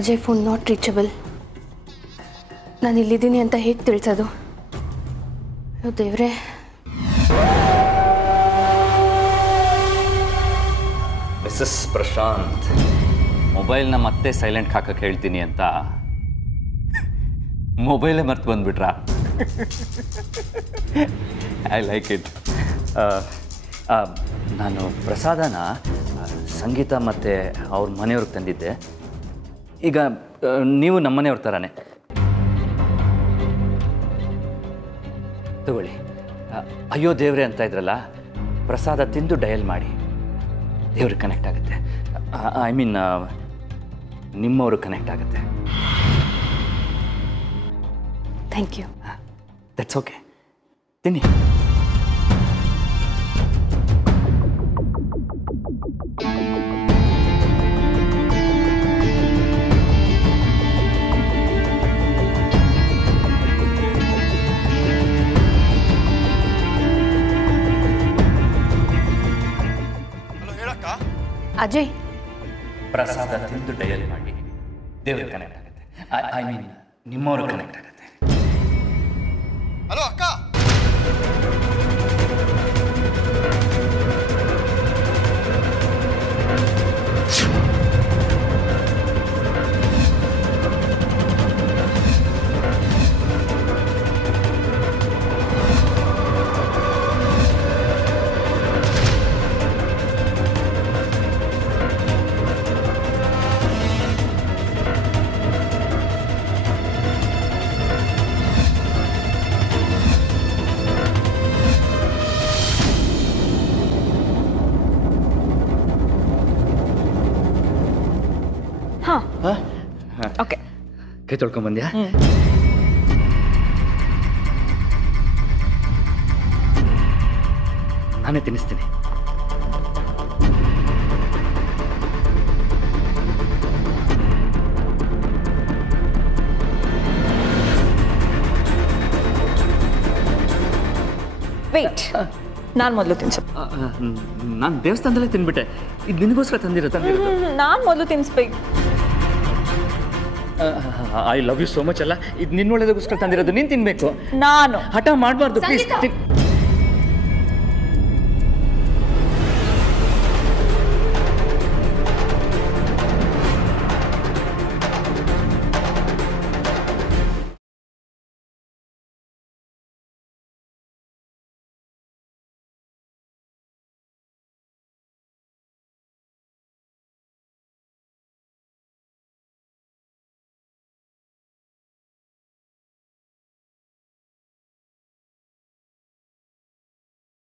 Ajay phone not reachable. ನಾನು ಇಲ್ಲಿದ್ದೀನಿ ಅಂತ ಹೇಗೆ ತಿಳಿಸೋದು? ಅಯ್ಯೋ ದೇವ್ರೆ. ಮಿಸಸ್ ಪ್ರಶಾಂತ್, ಮೊಬೈಲ್ನ ಮತ್ತೆ ಸೈಲೆಂಟ್ ಹಾಕಕ್ಕೆ ಹೇಳ್ತೀನಿ ಅಂತ ಮೊಬೈಲೇ ಮರ್ತು ಬಂದುಬಿಟ್ರಾ? I like it. ನಾನು ಪ್ರಸಾದನ ಸಂಗೀತ ಮತ್ತು ಅವ್ರ ಮನೆಯವ್ರಿಗೆ ತಂದಿದ್ದೆ. ಈಗ ನೀವು ನಮ್ಮ ಮನೆಯವ್ರ ಥರನೇ ತಗೊಳ್ಳಿ. ಅಯ್ಯೋ ದೇವ್ರೆ ಅಂತ ಇದ್ರಲ್ಲ, ಪ್ರಸಾದ ತಿಂದು ಡಯಲ್ ಮಾಡಿ, ದೇವ್ರಿಗೆ ಕನೆಕ್ಟ್ ಆಗುತ್ತೆ. ಐ ಮೀನ್ ನಿಮ್ಮವರು ಕನೆಕ್ಟ್ ಆಗುತ್ತೆ. Thank you. ದಟ್ಸ್ ಓಕೆ, ತಿನ್ನಿ. ಅಜಯ್, ಪ್ರಸಾದ ತಿಂದು ಡಯಲ್ ಮಾಡಿ, ದೇವ್ರಿಗೆ ಕನೆಕ್ಟ್ ಆಗುತ್ತೆ. ಐ ಮೀನ್ ನಿಮ್ಮವರು ಕನೆಕ್ಟ್ ಆಗುತ್ತೆ. ಹಲೋ ಅಕ್ಕ. ಓಕೆ. ಕೈ ತೊಳ್ಕೊಂಬಂದ್ಯಾ? ನಾನೇ ತಿನ್ನಿಸ್ತೀನಿ. ವೇಟ್, ನಾನು ಮೊದಲು ತಿನ್ಸು. ನಾನು ದೇವಸ್ಥಾನದಲ್ಲೇ ತಿನ್ಬಿಟ್ಟೆ. ಇದು ನಿನಗೋಸ್ಕರ ತಂದಿರೋದು. ನಾನು ಮೊದಲು ತಿನ್ಸ್ಬೇಕು. I love you so much ಅಲ್ಲ, ಇದು ನಿನ್ನ ಒಳ್ಳೆದಕ್ಕೋಸ್ಕರ ತಂದಿರೋದು. ನೀನು ತಿನ್ಬೇಕು. ನಾನು ಹಠ ಮಾಡಬಾರ್ದು ಪ್ಲೀಸ್.